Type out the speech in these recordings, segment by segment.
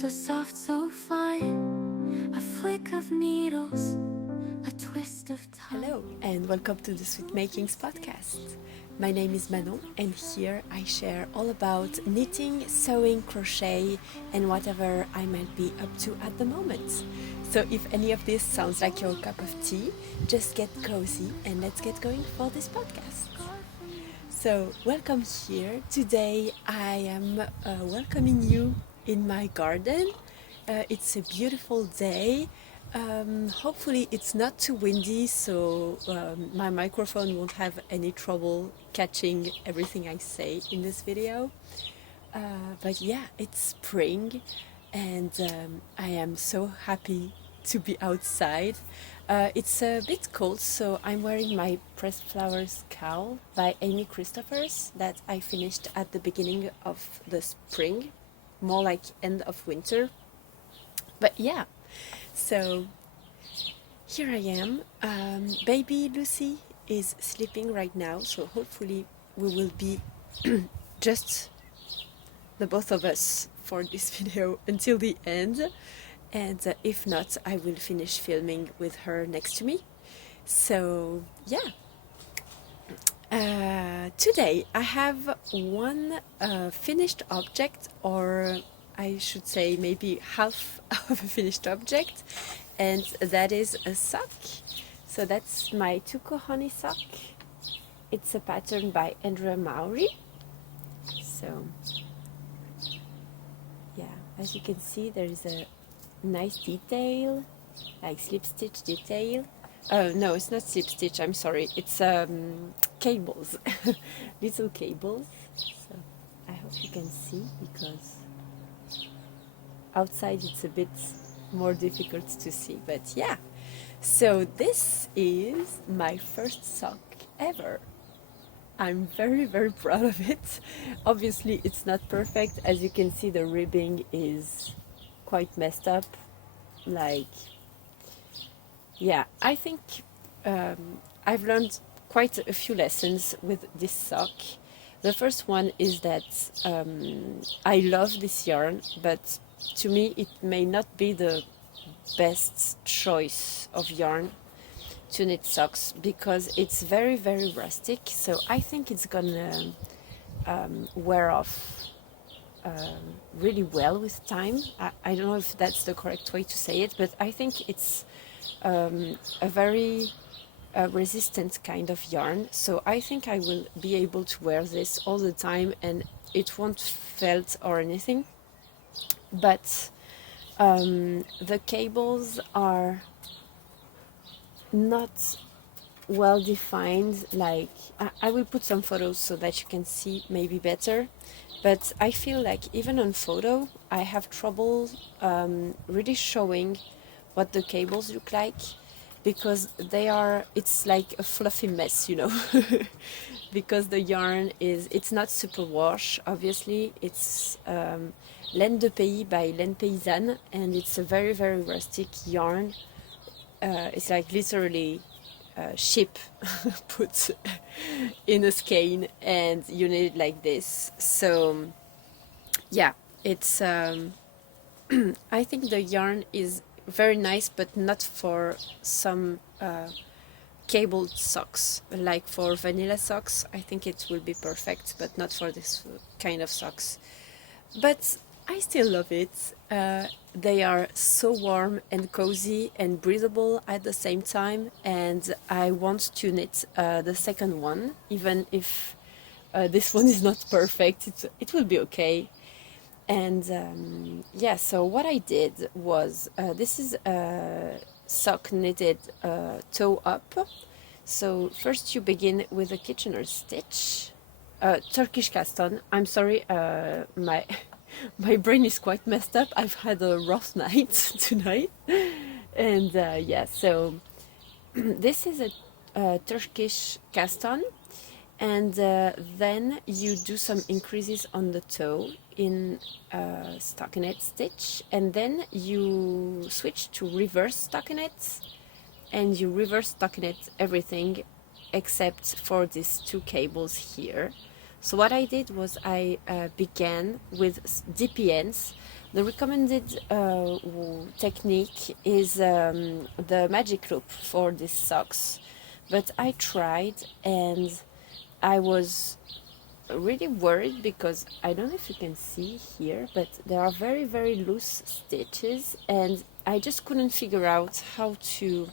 so soft, so fine, a flick of needles, a twist of time. Hello and welcome to the Sweet Makings podcast. My name is Manon and here I share all about knitting, sewing, crochet and whatever I might be up to at the moment. So if any of this sounds like your cup of tea, just get cozy and let's get going for this podcast. So welcome here. Today I am welcoming you in my garden. It's a beautiful day. Hopefully it's not too windy, so my microphone won't have any trouble catching everything I say in this video. But yeah, it's spring and I am so happy to be outside. It's a bit cold, so I'm wearing my Pressed Flowers cowl by Amy Christophers that I finished at the beginning of the spring, more like end of winter. But yeah, so here I am. Baby Lucy is sleeping right now, so hopefully we will be just the both of us for this video until the end. And if not, I will finish filming with her next to me. So yeah, today I have one finished object, or I should say maybe half of a finished object, and that is a sock. So that's my Tuku honey sock. It's a pattern by Andrea Mowry. So yeah, as you can see, there is a nice detail, like slip stitch detail. No, it's not slip stitch, I'm sorry, it's cables, little cables. So I hope you can see, because outside it's a bit more difficult to see, but yeah. So this is my first sock ever. I'm very proud of it. Obviously it's not perfect. As you can see, the ribbing is quite messed up. Like, yeah, I think I've learned quite a few lessons with this sock. The first one is that I love this yarn, but to me it may not be the best choice of yarn to knit socks, because it's very rustic. So I think it's gonna wear off really well with time. I don't know if that's the correct way to say it, but I think it's a very resistant kind of yarn. So I think I will be able to wear this all the time and it won't felt or anything. But the cables are not well defined. Like, I will put some photos so that you can see maybe better. But I feel like even on photo, I have trouble really showing what the cables look like, because it's like a fluffy mess, you know, because the yarn it's not super wash, obviously. It's Laine de Pays by Laines Paysannes, and it's a very rustic yarn. It's like literally ship put in a skein and you knit it like this. So yeah, it's I think the yarn is very nice, but not for some cabled socks. Like for vanilla socks, I think it will be perfect, but not for this kind of socks. But I still love it. They are so warm and cozy and breathable at the same time, and I want to knit the second one, even if this one is not perfect. It will be okay. And yeah, so what I did was, this is a sock knitted toe up. So first you begin with a Kitchener stitch, Turkish cast on. I'm sorry, my brain is quite messed up. I've had a rough night tonight. And yeah, so this is a Turkish cast on. And then you do some increases on the toe in stockinette stitch. And then you switch to reverse stockinette. And you reverse stockinette everything except for these two cables here. So what I did was I began with DP ends, The recommended technique is the magic loop for these socks, but I tried and I was really worried because I don't know if you can see here, but there are very, very loose stitches, and I just couldn't figure out how to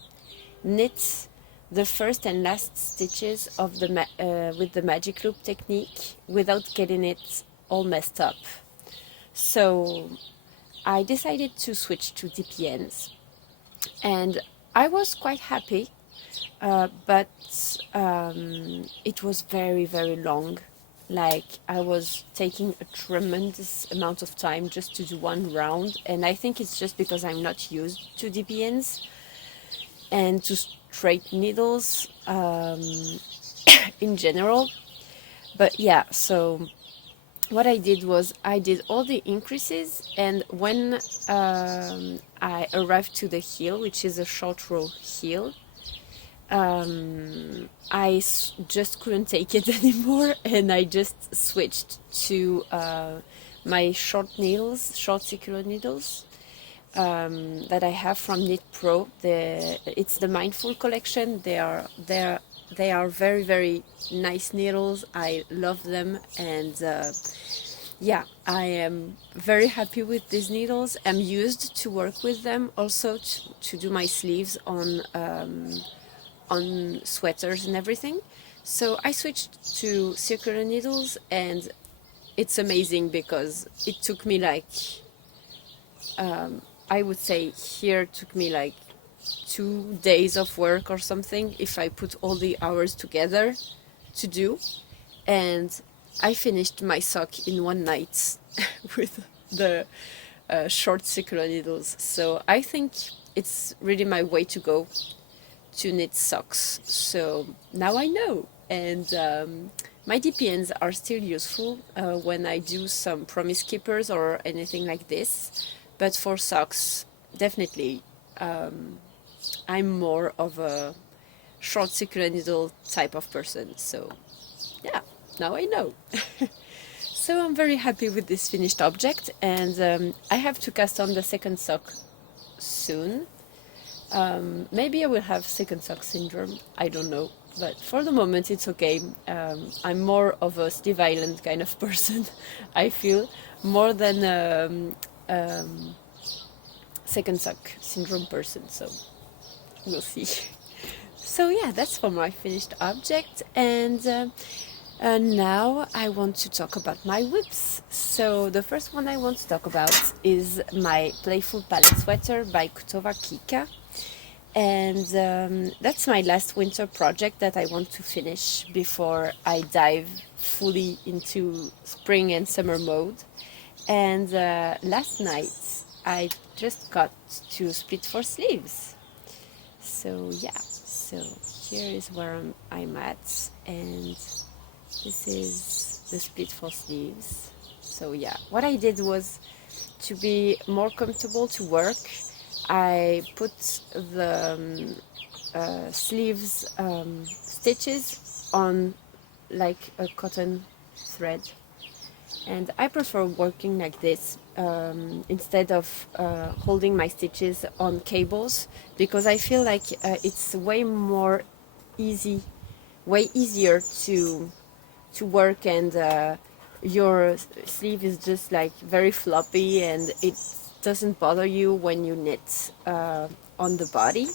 knit the first and last stitches of the with the magic loop technique without getting it all messed up. So I decided to switch to DPNs, and I was quite happy, but it was very, very long. Like, I was taking a tremendous amount of time just to do one round, and I think it's just because I'm not used to DPNs and to straight needles in general. But yeah, so what I did was I did all the increases, and when I arrived to the heel, which is a short row heel, just couldn't take it anymore, and I just switched to my short needles, short circular needles that I have from Knit Pro. It's the Mindful collection. They are very, very nice needles. I love them, and yeah, I am very happy with these needles. I'm used to work with them also to do my sleeves on sweaters and everything. So I switched to circular needles, and it's amazing because it took me like I would say here it took me like 2 days of work or something if I put all the hours together to do, and I finished my sock in one night with the short circular needles. So I think it's really my way to go to knit socks. So now I know, and my DPNs are still useful when I do some promise keepers or anything like this, but for socks, definitely I'm more of a short circular needle type of person. So yeah, now I know. So I'm very happy with this finished object, and I have to cast on the second sock soon. Maybe I will have second sock syndrome, I don't know, but for the moment it's okay. I'm more of a Steve Island kind of person, I feel, more than second sock syndrome person, so we'll see. So yeah, that's for my finished object, and now I want to talk about my whips. So the first one I want to talk about is my Playful palette sweater by Kutova Kika. And that's my last winter project that I want to finish before I dive fully into spring and summer mode. And last night I just got to split for sleeves. So yeah, so here is where I'm at, and this is the split for sleeves. So yeah, what I did was, to be more comfortable to work, I put the sleeves stitches on like a cotton thread, and I prefer working like this instead of holding my stitches on cables, because I feel like it's way easier to work, and your sleeve is just like very floppy, and it doesn't bother you when you knit on the body.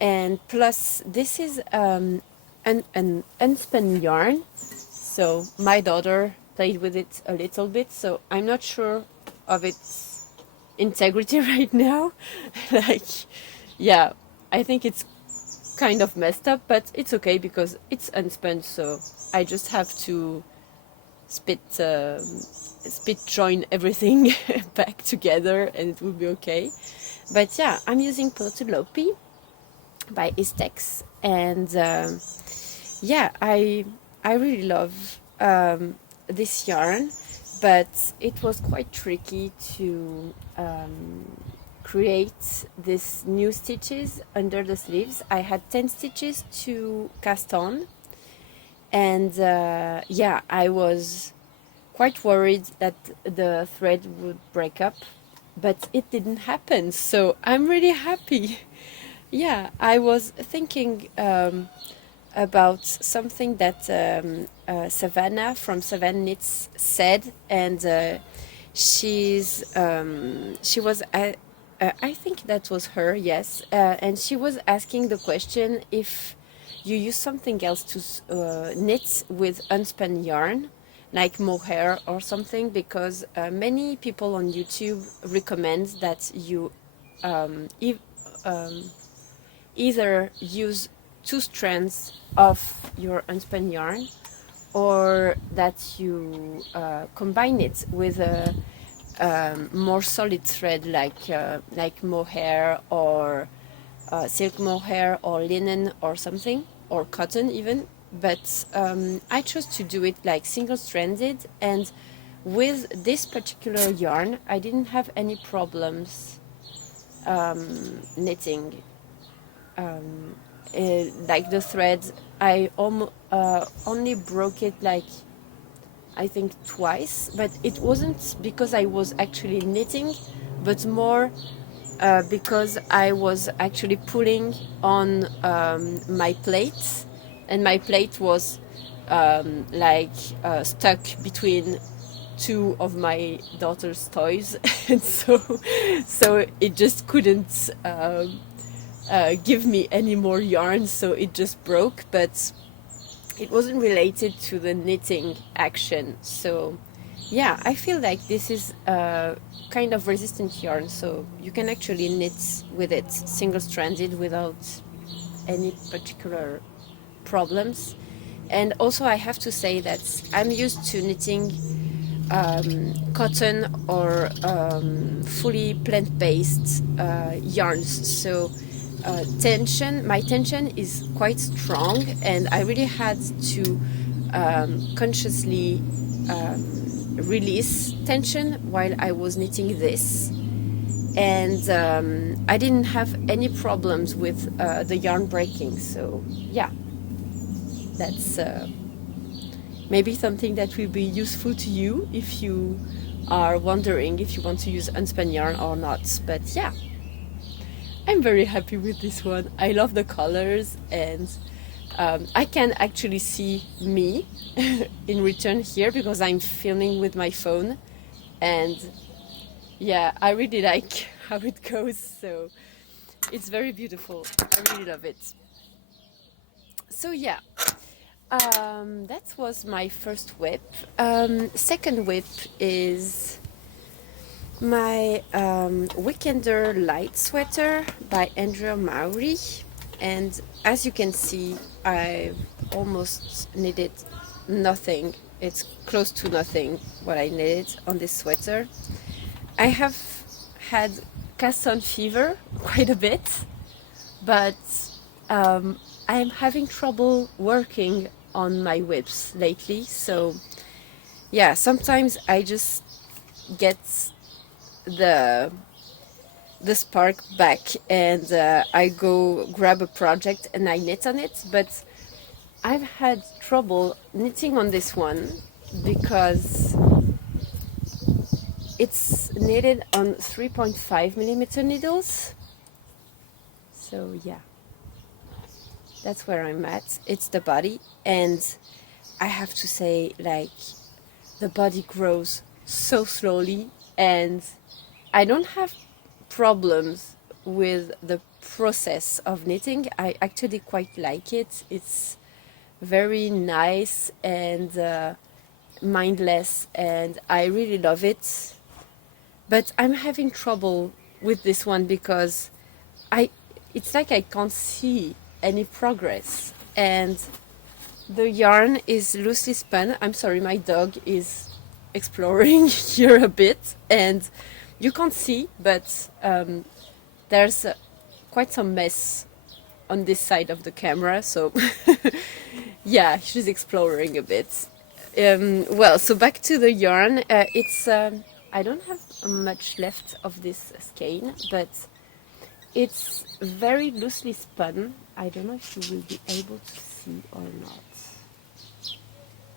And plus, this is an unspun yarn, so my daughter played with it a little bit, so I'm not sure of its integrity right now. Like, yeah, I think it's kind of messed up, but it's okay because it's unspun, so I just have to spit join everything back together and it will be okay. But yeah, I'm using Plötulopi by Istex, and yeah, I really love this yarn, but it was quite tricky to create these new stitches under the sleeves. I had 10 stitches to cast on, and yeah, I was quite worried that the thread would break up, but it didn't happen, so I'm really happy. Yeah, I was thinking about something that Savannah from Savannah Knits said, and she was I think that was her, yes, and she was asking the question if you use something else to knit with unspun yarn, like mohair or something, because many people on YouTube recommend that you either use two strands of your unspun yarn, or that you combine it with a more solid thread like mohair or silk mohair or linen or something, or cotton even. But I chose to do it like single-stranded, and with this particular yarn I didn't have any problems knitting. Like the thread, I only broke it like I think twice, but it wasn't because I was actually knitting, but more because I was actually pulling on my plate, and my plate was stuck between two of my daughter's toys, and so it just couldn't give me any more yarn, so it just broke. But it wasn't related to the knitting action. So yeah, I feel like this is a kind of resistant yarn, so you can actually knit with it single-stranded without any particular problems. And also I have to say that I'm used to knitting cotton or fully plant-based yarns, so my tension is quite strong, and I really had to consciously release tension while I was knitting this. And I didn't have any problems with the yarn breaking, so yeah, that's maybe something that will be useful to you if you are wondering if you want to use unspun yarn or not. But yeah, I'm very happy with this one. I love the colors, and I can actually see me in return here because I'm filming with my phone, and yeah, I really like how it goes, so it's very beautiful. I really love it. So yeah, that was my first whip. Second whip is my Weekender light sweater by Andrea Mowry, and as you can see, I've almost knitted nothing. It's close to nothing what I knitted on this sweater. I have had cast-on fever quite a bit, but I'm having trouble working on my whips lately, so yeah, sometimes I just get the spark back, and I go grab a project and I knit on it. But I've had trouble knitting on this one because it's knitted on 3.5mm needles. So yeah, that's where I'm at. It's the body, and I have to say, like, the body grows so slowly, and I don't have problems with the process of knitting. I actually quite like it. It's very nice and mindless, and I really love it. But I'm having trouble with this one because it's like I can't see any progress, and the yarn is loosely spun. I'm sorry, my dog is exploring here a bit, and you can't see, but there's quite some mess on this side of the camera, so yeah, she's exploring a bit. Well, so back to the yarn. I don't have much left of this skein, but it's very loosely spun. I don't know if you will be able to see or not,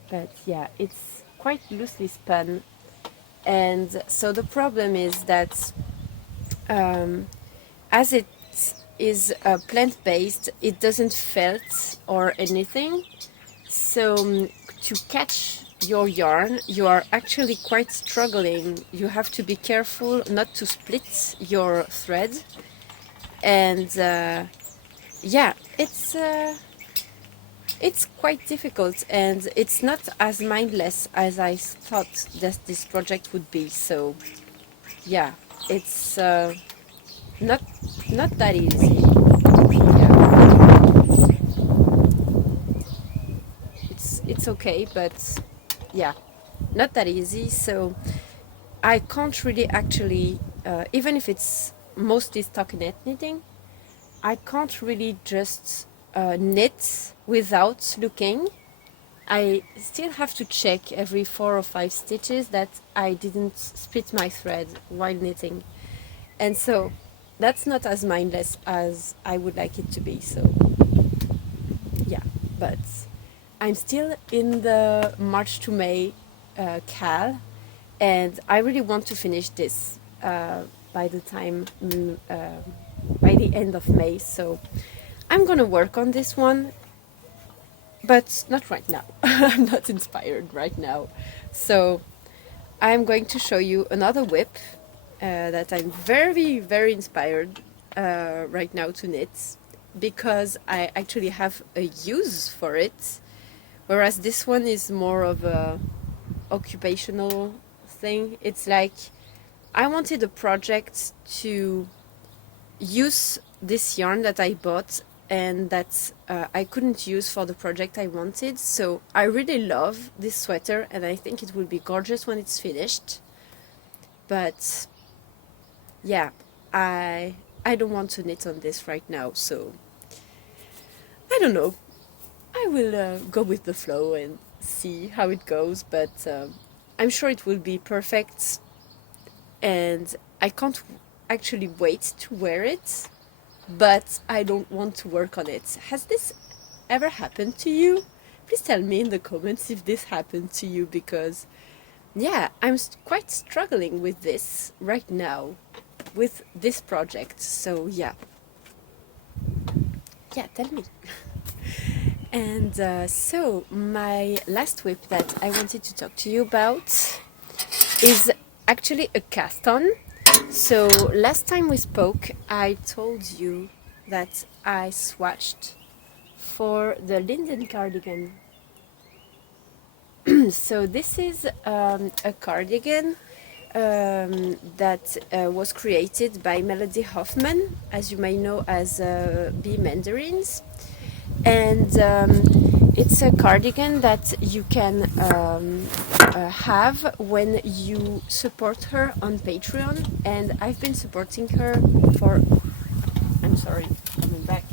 but yeah, it's quite loosely spun, and so the problem is that as it is plant-based, it doesn't felt or anything. So to catch your yarn, you are actually quite struggling. You have to be careful not to split your thread, and yeah, it's quite difficult, and it's not as mindless as I thought that this project would be. So yeah, it's not not that easy. Yeah, it's okay, but yeah, not that easy. So I can't really actually, even if it's mostly stockinette knitting, I can't really just knit without looking. I still have to check every 4 or 5 stitches that I didn't split my thread while knitting. And so that's not as mindless as I would like it to be. So yeah, but I'm still in the March to May cal, and I really want to finish this by the time by the end of May. So I'm gonna work on this one, but not right now. I'm not inspired right now. So I'm going to show you another whip that I'm very, very inspired right now to knit, because I actually have a use for it, whereas this one is more of a occupational thing. It's like I wanted a project to use this yarn that I bought and that I couldn't use for the project I wanted. So I really love this sweater, and I think it will be gorgeous when it's finished. But yeah, I don't want to knit on this right now, so I don't know. I will go with the flow and see how it goes, but I'm sure it will be perfect, and I can't actually wait to wear it, but I don't want to work on it. Has this ever happened to you? Please tell me in the comments if this happened to you, because yeah, I'm quite struggling with this right now, with this project. So yeah, tell me. And so my last whip that I wanted to talk to you about is actually a cast on. So last time we spoke, I told you that I swatched for the Linden cardigan. So this is a cardigan that was created by Melody Hoffmann, as you may know as Bee Mandarins. And it's a cardigan that you can have when you support her on Patreon. And I've been supporting her for... I'm sorry, coming back.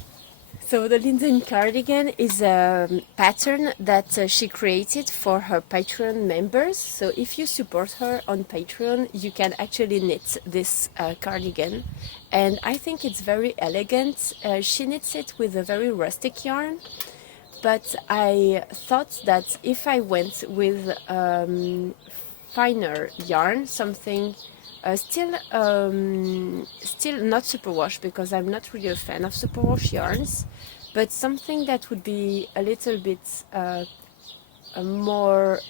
So the Linden cardigan is a pattern that she created for her Patreon members. So if you support her on Patreon, you can actually knit this cardigan. And I think it's very elegant. She knits it with a very rustic yarn. But I thought that if I went with finer yarn, something still not superwash, because I'm not really a fan of superwash yarns, but something that would be a little bit more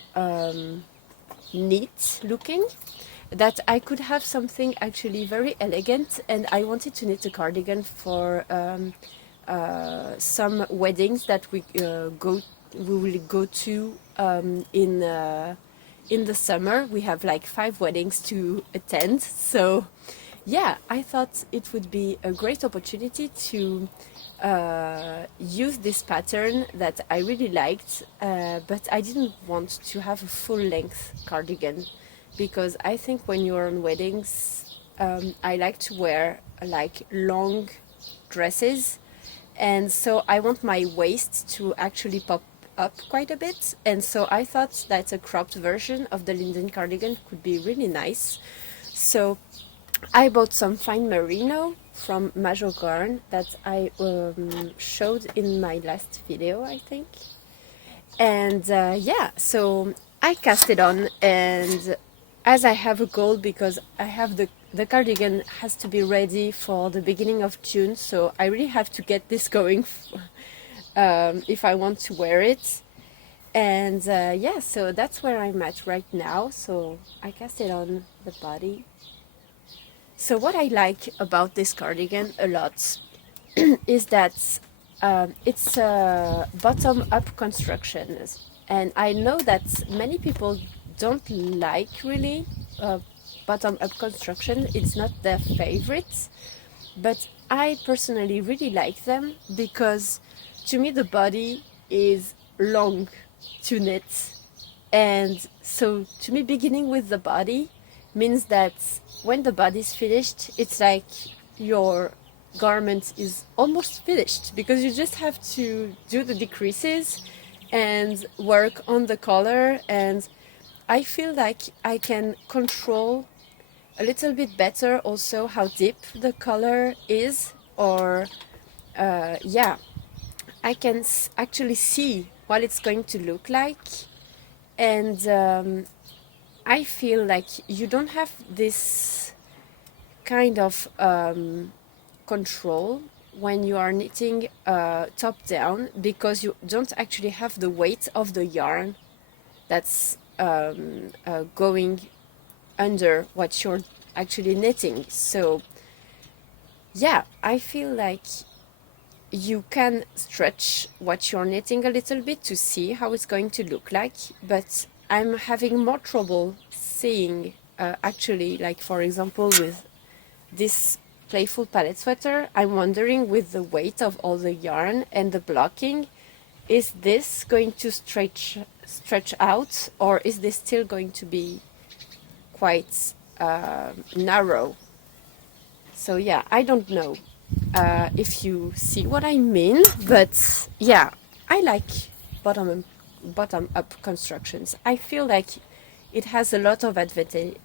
neat looking, that I could have something actually very elegant. And I wanted to knit a cardigan for some weddings that we will go to in the summer. We have like 5 weddings to attend. So yeah, I thought it would be a great opportunity to use this pattern that I really liked, but I didn't want to have a full length cardigan, because I think when you're on weddings, I like to wear like long dresses, and so I want my waist to actually pop up quite a bit. And so I thought that a cropped version of the Linden cardigan could be really nice. So I bought some fine merino from Majo Garn that I showed in my last video, I think. And yeah, so I I cast it on, and as I have a goal, because I have the cardigan has to be ready for the beginning of June, so I really have to get this going if I want to wear it. And yeah, so that's where I'm at right now. So I cast it on the body. So what I like about this cardigan a lot is that it's a bottom-up construction, and I know that many people don't like really bottom-up construction. It's not their favorite, but I personally really like them because to me the body is long to knit, and so to me beginning with the body means that when the body is finished, it's like your garment is almost finished, because you just have to do the decreases and work on the color. And I feel like I can control a little bit better also how deep the color is, or yeah, I can actually see what it's going to look like. And I feel like you don't have this kind of control when you are knitting top down, because you don't actually have the weight of the yarn that's going under what you're actually knitting. So yeah, I feel like you can stretch what you're knitting a little bit to see how it's going to look like, but I'm having more trouble seeing actually, like for example with this Playful palette sweater, I'm wondering with the weight of all the yarn and the blocking, is this going to stretch out, or is this still going to be quite narrow? So yeah, I don't know if you see what I mean, but yeah, I like bottom up constructions. I feel like it has a lot of advantages.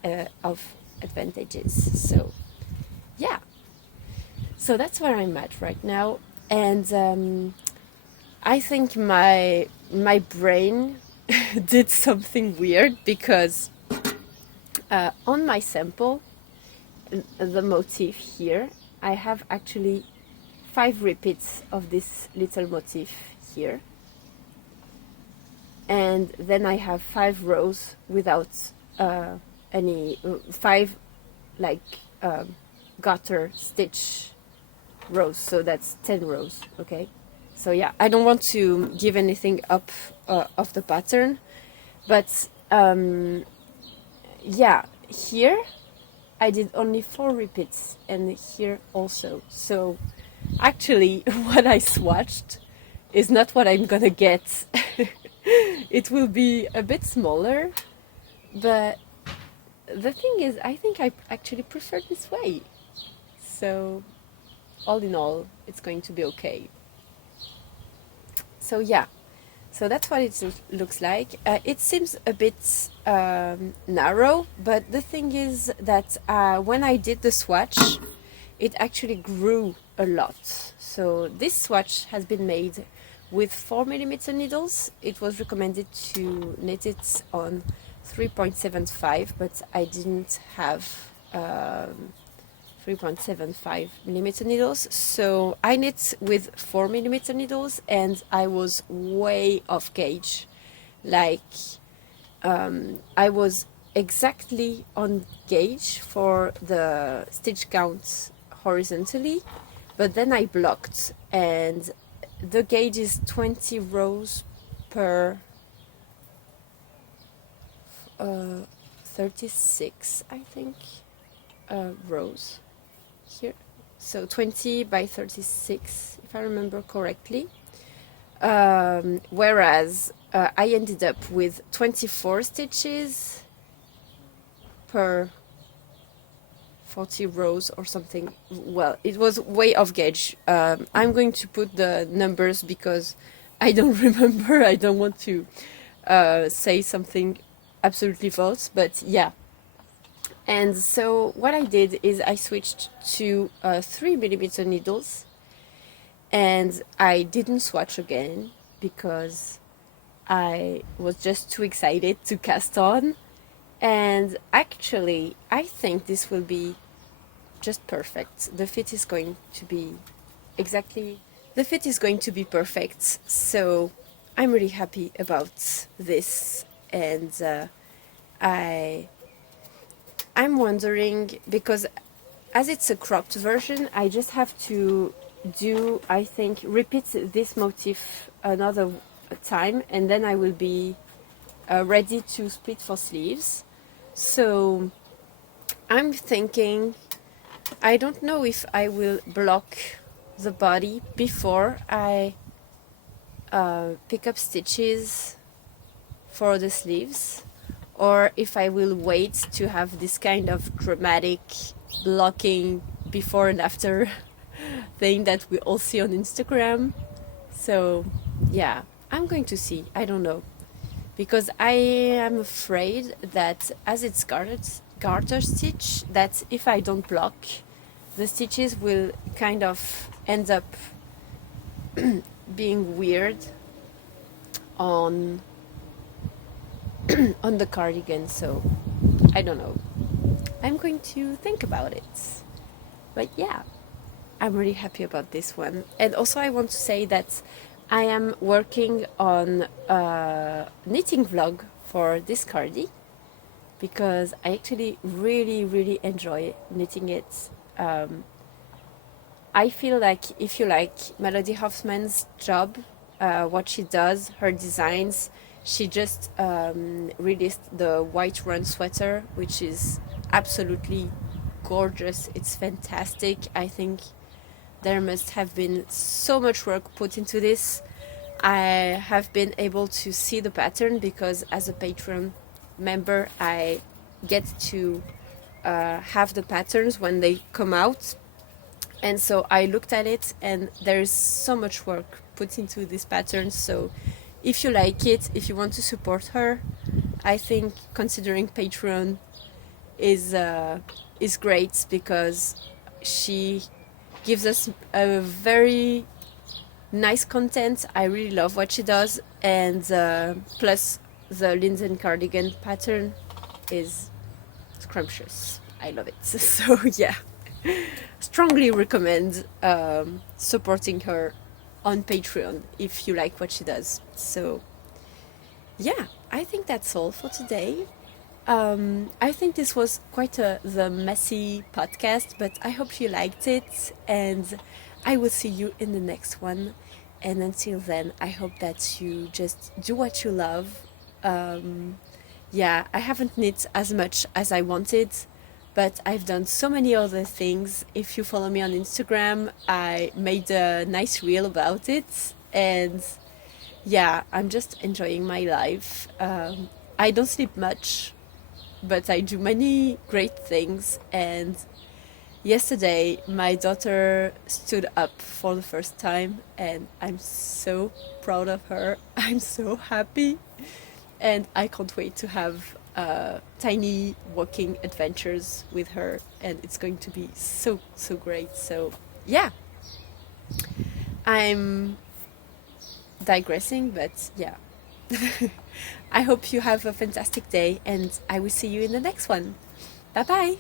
So yeah, so that's where I'm at right now. And I think my brain did something weird, because on my sample, the motif here, I have actually 5 repeats of this little motif here, and then I have 5 rows without any 5 like garter stitch rows, so that's 10 rows. Okay, so yeah, I don't want to give anything up of the pattern, but yeah, here I did only 4 repeats, and here also. So actually what I swatched is not what I'm gonna get. It will be a bit smaller, but the thing is, I think I actually prefer this way. So all in all, it's going to be okay. So yeah, so that's what it looks like. It seems a bit narrow, but the thing is that when I did the swatch, it actually grew a lot. So this swatch has been made with 4mm needles. It was recommended to knit it on 3.75, but I didn't have 3.75mm needles, so I knit with 4mm needles, and I was way off gauge. Like I was exactly on gauge for the stitch count horizontally, but then I blocked, and the gauge is 20 rows per 36, I think, rows here. So 20 by 36, if I remember correctly. Whereas I ended up with 24 stitches per 40 rows or something. Well, it was way off gauge. I'm going to put the numbers because I don't remember. I don't want to say something absolutely false, but yeah. And so what I did is I switched to 3mm needles, and I didn't swatch again because I was just too excited to cast on. And actually, I think this will be just perfect. The fit is going to be exactly, the fit is going to be perfect. So I'm really happy about this. And I, I'm wondering, because as it's a cropped version, I just have to do, I think, repeat this motif another time, and then I will be ready to split for sleeves. So I'm thinking, I don't know if I will block the body before I pick up stitches for the sleeves, or if I will wait to have this kind of dramatic blocking before and after thing that we all see on Instagram. So yeah, I'm going to see. I don't know, because I am afraid that as it's garter stitch, that if I don't block, the stitches will kind of end up being weird on on the cardigan. So I don't know. I'm going to think about it. But yeah, I'm really happy about this one. And also I want to say that I am working on a knitting vlog for this cardi, because I actually really enjoy knitting it. I feel like if you like Melody Hoffmann's job, what she does, her designs, she just released the white run sweater, which is absolutely gorgeous. It's fantastic. I think there must have been so much work put into this. I have been able to see the pattern because as a Patreon member, I get to have the patterns when they come out. And so I looked at it, and there's so much work put into these patterns. So if you like it, if you want to support her, I think considering Patreon is great, because she gives us a very nice content. I really love what she does, and plus the Linden cardigan pattern is scrumptious. I love it. So yeah, strongly recommend supporting her on Patreon if you like what she does. So yeah, I think that's all for today. I think this was quite the messy podcast, but I hope you liked it, and I will see you in the next one. And until then, I hope that you just do what you love. Yeah, I haven't knit as much as I wanted, but I've done so many other things. If you follow me on Instagram, I made a nice reel about it, and yeah, I'm just enjoying my life. I don't sleep much, but I do many great things. And yesterday, my daughter stood up for the first time, and I'm so proud of her. I'm so happy, and I can't wait to have tiny walking adventures with her, and it's going to be so great. So yeah, I'm digressing, but yeah. I hope you have a fantastic day, and I will see you in the next one. Bye bye.